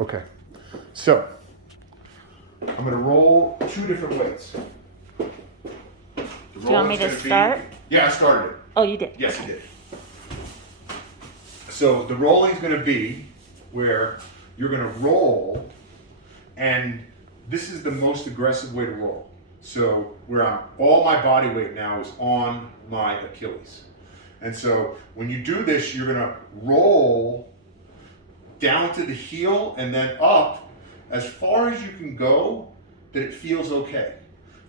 Okay. So, I'm going to roll 2 different ways. Do you want me to start? Yeah, I started it. Oh, you did? Yes, you did. So the rolling is going to be where you're going to roll, and this is the most aggressive way to roll. So where all my body weight now is on my Achilles. And so when you do this, you're going to roll down to the heel and then up as far as you can go that it feels okay.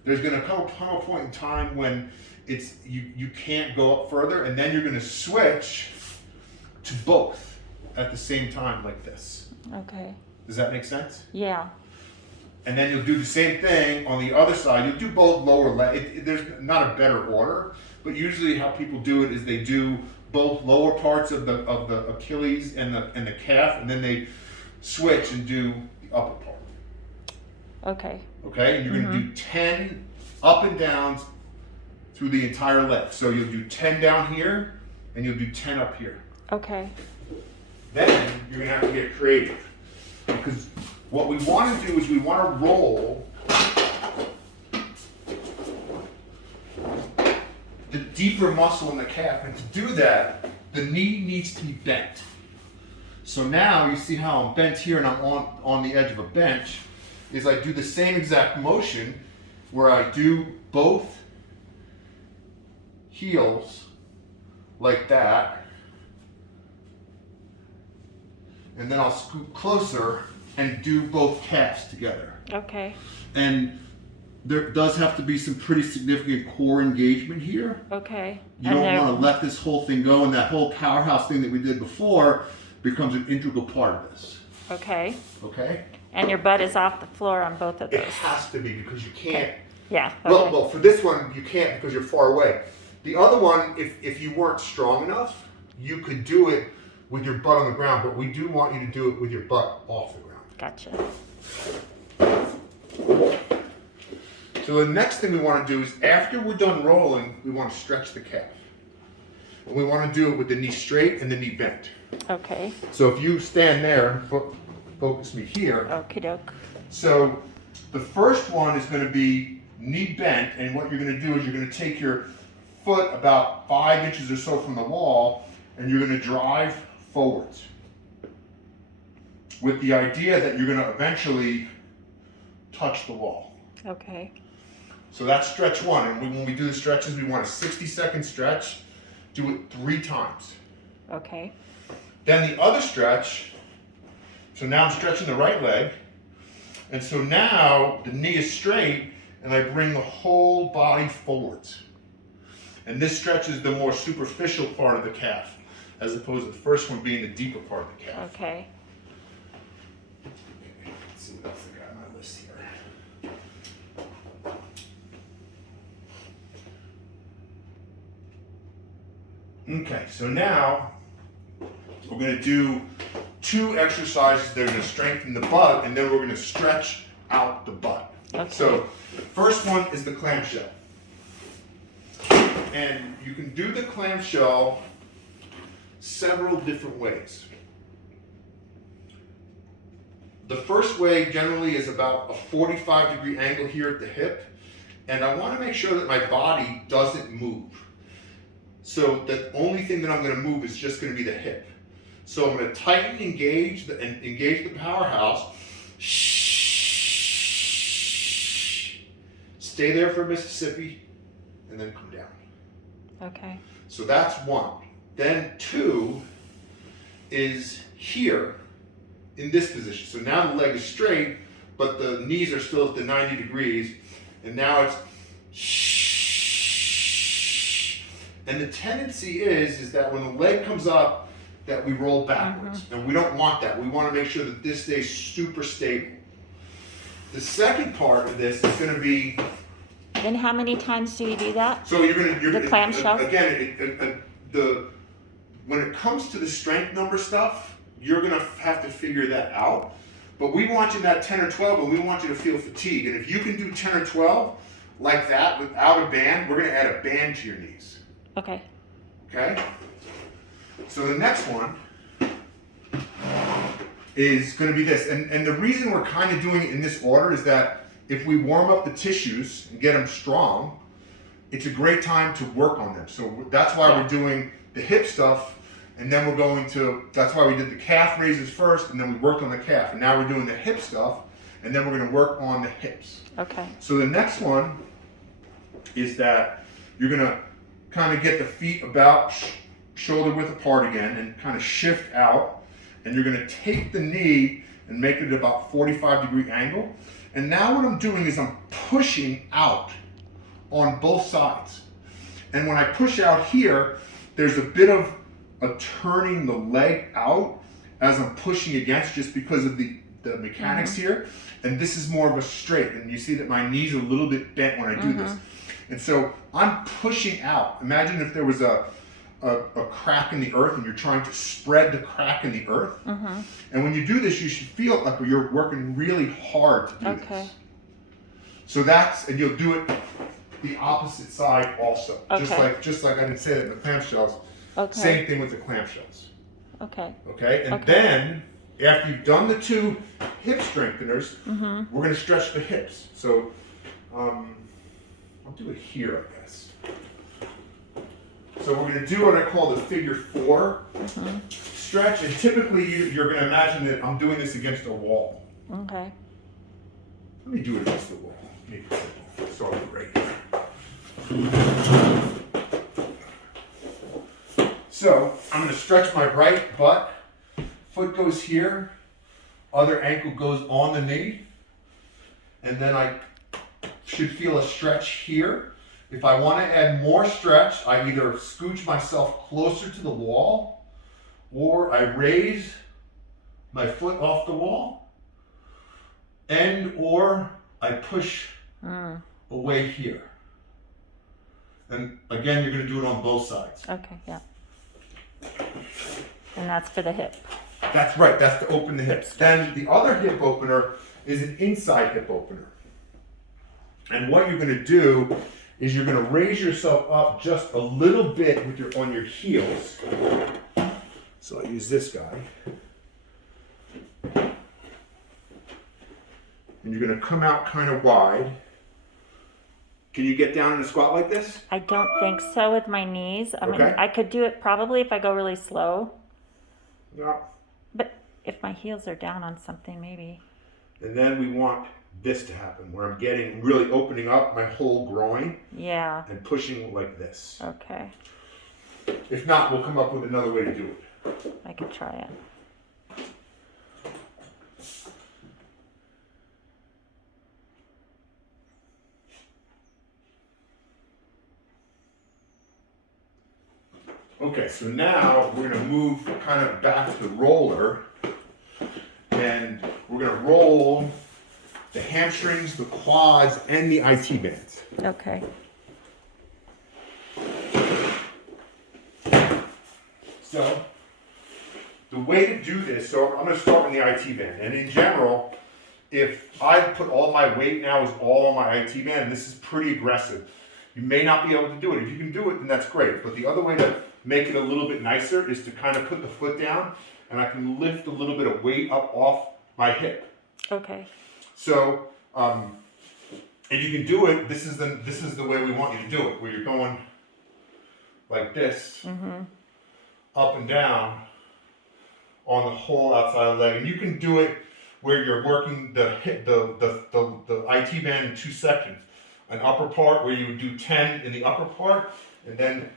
There's going to come a point in time when you can't go up further, and then you're going to switch to both at the same time like this. Okay. Does that make sense? Yeah. And then you'll do the same thing on the other side. You'll do both lower leg. There's not a better order, but usually how people do it is they do both lower parts of the Achilles and the calf, and then they switch and do the upper part. Okay. Okay, and you're going to do 10 up and downs through the entire leg. So you'll do 10 down here, and you'll do 10 up here. Okay. Then you're going to have to get creative, because what we want to do is we want to roll the deeper muscle in the calf, and to do that, the knee needs to be bent. So now you see how I'm bent here and I'm on the edge of a bench, is I do the same exact motion where I do both heels like that, and then I'll scoot closer and do both calves together. Okay. And there does have to be some pretty significant core engagement here. Okay. You don't want to let this whole thing go, and that whole powerhouse thing that we did before becomes an integral part of this. Okay. Okay? And your butt is off the floor on both of those. It has to be, because you can't. Okay. Yeah. Okay. Well, for this one, you can't because you're far away. The other one, if you weren't strong enough, you could do it with your butt on the ground, but we do want you to do it with your butt off the ground. Gotcha. So the next thing we want to do is, after we're done rolling, we want to stretch the calf. And we want to do it with the knee straight and the knee bent. Okay. So if you stand there, focus me here. Okie doke. So the first one is going to be knee bent, and what you're going to do is you're going to take your foot about 5 inches or so from the wall, and you're going to drive forwards, with the idea that you're going to eventually touch the wall. Okay. So that's stretch 1, and when we do the stretches, we want a 60-second stretch. Do it 3 times. Okay. Then the other stretch, so now I'm stretching the right leg, and so now the knee is straight, and I bring the whole body forwards. And this stretch is the more superficial part of the calf, as opposed to the first one being the deeper part of the calf. Okay. Let's see what else I got on my list here. Okay, so now we're going to do 2 exercises that are going to strengthen the butt, and then we're going to stretch out the butt. Okay. So, first one is the clamshell. And you can do the clamshell several different ways. The first way generally is about a 45-degree angle here at the hip, and I want to make sure that my body doesn't move. So the only thing that I'm going to move is just going to be the hip. So I'm going to tighten, engage the powerhouse. Stay there for Mississippi, and then come down. Okay. So that's 1. Then 2 is here in this position. So now the leg is straight, but the knees are still at the 90 degrees, and now it's and the tendency is that when the leg comes up, that we roll backwards. And we don't want that. We want to make sure that this stays super stable. The second part of this is going to be. Then how many times do you do that? So you're The clamshell? Again, when it comes to the strength number stuff, you're going to have to figure that out. But we want you in that 10 or 12, and we want you to feel fatigue. And if you can do 10 or 12 like that without a band, we're going to add a band to your knees. Okay. Okay? So the next one is going to be this. And the reason we're kind of doing it in this order is that if we warm up the tissues and get them strong, it's a great time to work on them. So that's why we're doing the hip stuff, and then we're going to, that's why we did the calf raises first, and then we worked on the calf. And now we're doing the hip stuff, and then we're going to work on the hips. Okay. So the next one is that you're going to kind of get the feet about shoulder width apart again and kind of shift out. And you're going to take the knee and make it about 45-degree angle. And now what I'm doing is I'm pushing out on both sides. And when I push out here, there's a bit of a turning the leg out as I'm pushing against, just because of the mechanics here. And this is more of a straight. And you see that my knee's a little bit bent when I do this. And so I'm pushing out. Imagine if there was a crack in the earth and you're trying to spread the crack in the earth. And when you do this, you should feel like you're working really hard to do this. So that's, and you'll do it the opposite side also. Just like I didn't say that in the clamshells. Same thing with the clamshells. Okay, and then after you've done the two hip strengtheners, we're going to stretch the hips. So I'll do it here, I guess. So we're going to do what I call the figure 4 stretch, and typically you're going to imagine that I'm doing this against a wall. Okay. Let me do it against the wall. Make it simple. So I'll do it right here. So I'm going to stretch my right butt. Foot goes here. Other ankle goes on the knee. And then I should feel a stretch here. If I want to add more stretch, I either scooch myself closer to the wall, or I raise my foot off the wall, or I push away here. And again, you're going to do it on both sides. Okay, yeah. And that's for the hip. That's right, that's to open the hips. Then the other hip opener is an inside hip opener. And what you're going to do is you're going to raise yourself up just a little bit with on your heels. So I use this guy. And you're going to come out kind of wide. Can you get down in a squat like this? I don't think so with my knees. I mean, I could do it probably if I go really slow. No. But if my heels are down on something, maybe. And then we want this to happen, where I'm really opening up my whole groin. Yeah. And pushing like this. Okay. If not, we'll come up with another way to do it. I could try it. Okay, so now we're going to move kind of back to the roller, and we're going to roll the hamstrings, the quads, and the IT bands. Okay. So the way to do this, so I'm going to start with the IT band. And in general, if I put all my weight now is all on my IT band, and this is pretty aggressive, you may not be able to do it. If you can do it, then that's great. But the other way to make it a little bit nicer is to kind of put the foot down, and I can lift a little bit of weight up off my hip. Okay. So if you can do it, this is the way we want you to do it, where you're going like this, up and down on the whole outside of the leg. And you can do it where you're working the IT band in two sections. An upper part where you would do 10 in the upper part, and then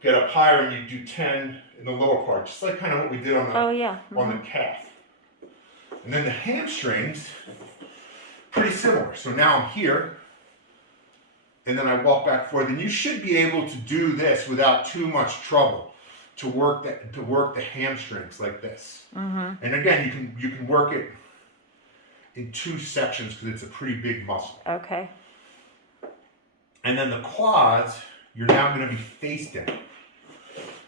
get up higher and you do 10 in the lower part, just like kind of what we did on the on the calf. And then the hamstrings, pretty similar. So now I'm here, and then I walk back forward. And you should be able to do this without too much trouble to work the hamstrings like this. And again, you can work it in two sections because it's a pretty big muscle. Okay. And then the quads, you're now going to be face down.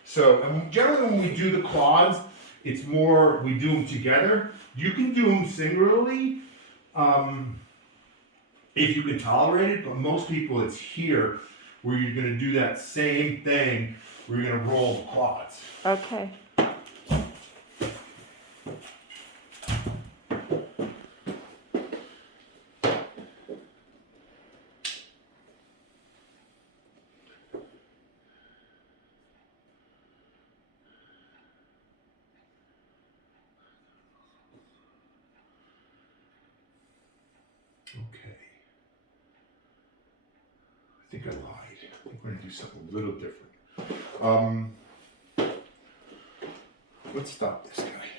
So generally when we do the quads, it's more, we do them together. You can do them singularly if you can tolerate it, but most people it's here where you're going to do that same thing where you're going to roll the quads. Okay. Okay. I think I lied. I think we're gonna do something a little different. Let's stop this guy.